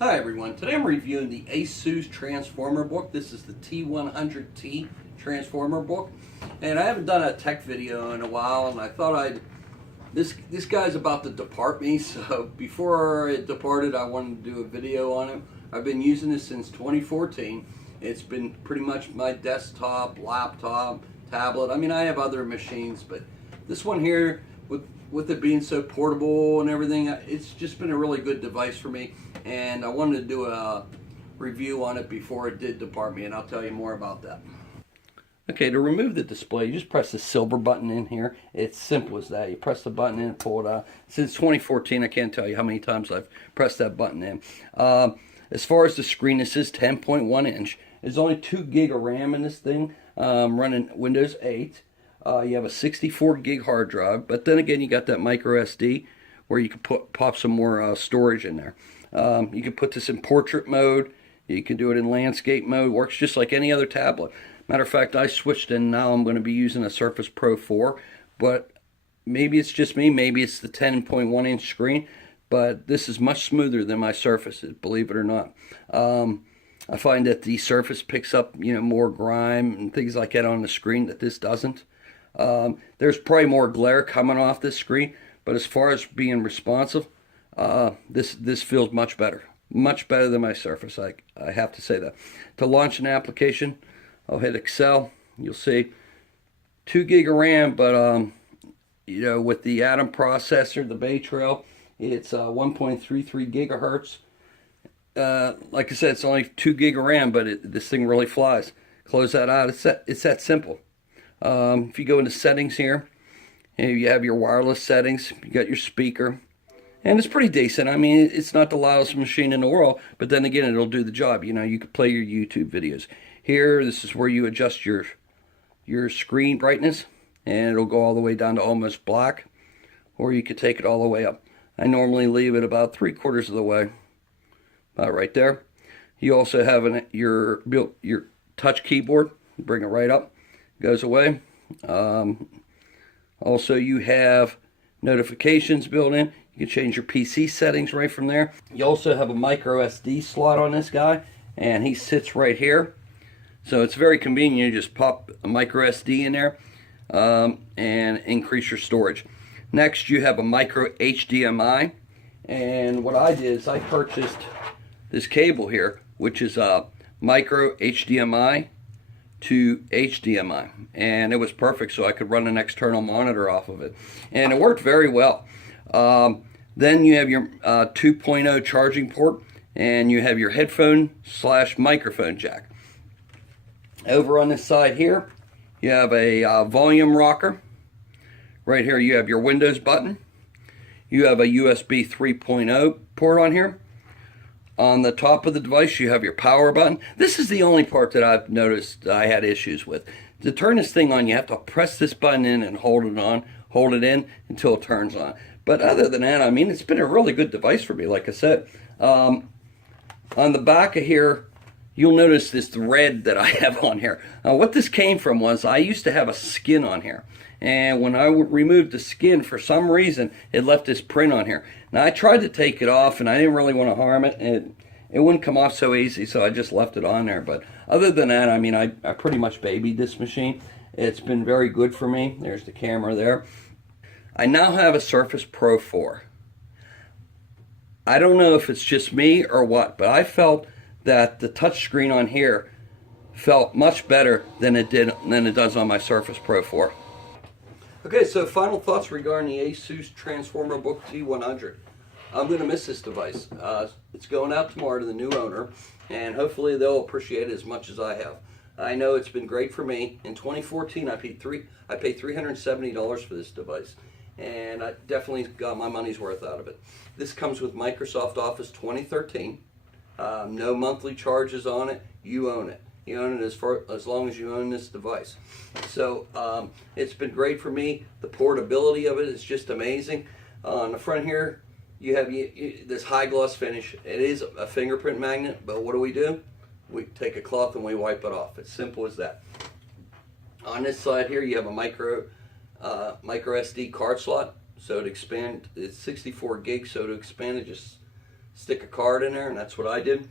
Hi everyone, today I'm reviewing the Asus transformer book. This is the T100T transformer book, and I haven't done a tech video in a while, and I thought this guy's about to depart me, so before it departed I wanted to do a video on it. I've been using this since 2014. It's been pretty much my desktop, laptop, tablet. I mean, I have other machines, but this one here, with it being so portable and everything, it's just been a really good device for me, and I wanted to do a review on it before it did depart me, and I'll tell you more about that. Okay, to remove the display, you just press the silver button in here. It's simple as that. You press the button in and pull it out. Since 2014, I can't tell you how many times I've pressed that button in. As far as the screen, this is 10.1 inch. There's only 2 gig of RAM in this thing, running Windows 8. You have a 64 gig hard drive, but then again, you got that micro SD where you can pop some more storage in there. You can put this in portrait mode. You can do it in landscape mode. Works just like any other tablet. Matter of fact, I switched, and now I'm going to be using a Surface Pro 4, but maybe it's just me, maybe it's the 10.1 inch screen, but this is much smoother than my Surface, believe it or not. I find that the Surface picks up, more grime and things like that on the screen that this doesn't. There's probably more glare coming off this screen, but as far as being responsive, this feels much better than my Surface. I have to say that. To launch an application, I'll hit Excel. You'll see 2 gig of RAM, but with the Atom processor, the Bay Trail, it's 1.33 gigahertz. Like I said, it's only 2 gig of RAM, but this thing really flies. Close that out. It's that simple. If you go into settings here, you have your wireless settings. You got your speaker, and it's pretty decent. I mean, it's not the loudest machine in the world, but then again, it'll do the job. You can play your YouTube videos. Here, this is where you adjust your screen brightness, and it'll go all the way down to almost black, or you could take it all the way up. I normally leave it about 3/4 of the way, about right there. You also have your touch keyboard. Bring it right up, goes away. Also, you have notifications built in. You can change your PC settings right from there. You also have a micro SD slot on this guy, and he sits right here. So it's very convenient. You just pop a micro SD in there and increase your storage. Next, you have a micro HDMI, and what I did is I purchased this cable here, which is a micro HDMI to HDMI, and it was perfect, so I could run an external monitor off of it, and it worked very well. Then you have your 2.0 charging port, and you have your headphone / microphone jack. Over on this side here, you have a volume rocker. Right here you have your Windows button. You have a USB 3.0 port on here. On the top of the device you have your power button. This is the only part that I've noticed I had issues with. To turn this thing on, you have to press this button in and hold it in until it turns on. But other than that, I mean, it's been a really good device for me, like I said. On the back of here, you'll notice this thread that I have on here. What this came from was I used to have a skin on here. And when I removed the skin, for some reason, it left this print on here. Now, I tried to take it off, and I didn't really want to harm it. It wouldn't come off so easy, so I just left it on there. But other than that, I mean, I pretty much babied this machine. It's been very good for me. There's the camera there. I now have a Surface Pro 4. I don't know if it's just me or what, but I felt that the touchscreen on here felt much better than it does on my Surface Pro 4. Okay, so final thoughts regarding the Asus Transformer Book T100. I'm going to miss this device. It's going out tomorrow to the new owner, and hopefully they'll appreciate it as much as I have. I know it's been great for me. In 2014, I paid $370 for this device, and I definitely got my money's worth out of it. This comes with Microsoft Office 2013. No monthly charges on it. You own it. You own it as long as you own this device. So it's been great for me. The portability of it is just amazing. On the front here, you have this high gloss finish. It is a fingerprint magnet, but what do? We take a cloth and we wipe it off. It's simple as that. On this side here, you have a micro SD card slot. So to expand, it's 64 gigs. So to expand it, just stick a card in there, and that's what I did.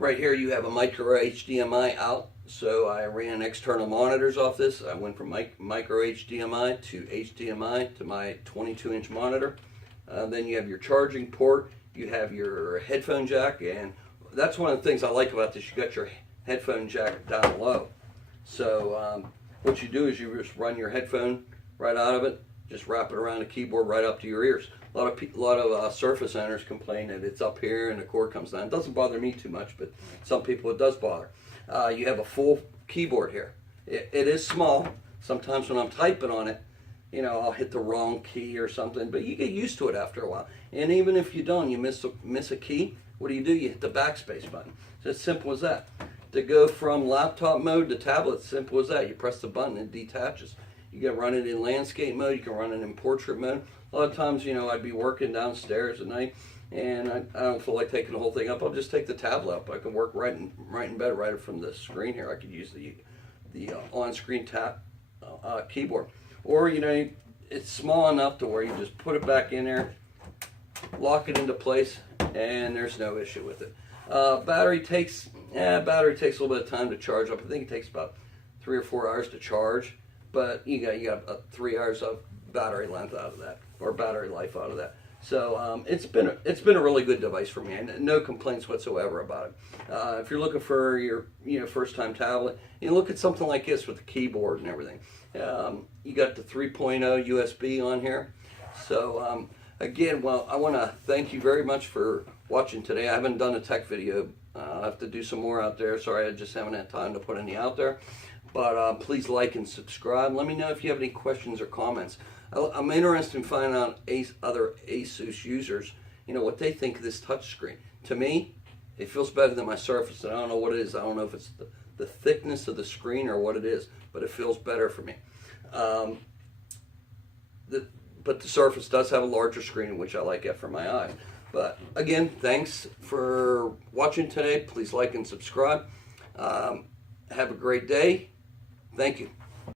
Right here you have a micro HDMI out, so I ran external monitors off this. I went from micro HDMI to my 22-inch monitor. Then you have your charging port, you have your headphone jack, and that's one of the things I like about this. You got your headphone jack down low. So what you do is you just run your headphone right out of it, just wrap it around the keyboard right up to your ears. A lot of Surface owners complain that it's up here and the cord comes down. It doesn't bother me too much, but some people it does bother. You have a full keyboard here. It is small. Sometimes when I'm typing on it, you know, I'll hit the wrong key or something, but you get used to it after a while. And even if you don't, you miss a key, what do? You hit the backspace button. It's as simple as that. To go from laptop mode to tablet, simple as that. You press the button, it detaches. You can run it in landscape mode, you can run it in portrait mode. A lot of times, you know, I'd be working downstairs at night and I don't feel like taking the whole thing up. I'll just take the tablet up. I can work right in bed, right from the screen here. I could use the on-screen keyboard. Or, you know, it's small enough to where you just put it back in there, lock it into place, and there's no issue with it. Battery takes a little bit of time to charge up. I think it takes about 3 or 4 hours to charge, but you got 3 hours of battery length out of that, or battery life out of that. So it's been a really good device for me, and no complaints whatsoever about it. If you're looking for your first time tablet, you look at something like this with the keyboard and everything. You got the 3.0 USB on here. So again, well, I want to thank you very much for watching today. I haven't done a tech video. I'll have to do some more out there. Sorry, I just haven't had time to put any out there. But please like and subscribe. Let me know if you have any questions or comments. I'm interested in finding out other Asus users, you know, what they think of this touchscreen. To me, it feels better than my Surface, and I don't know what it is. I don't know if it's the thickness of the screen or what it is, but it feels better for me. But the Surface does have a larger screen, which I like it for my eyes. But again, thanks for watching today. Please like and subscribe. Have a great day. Thank you.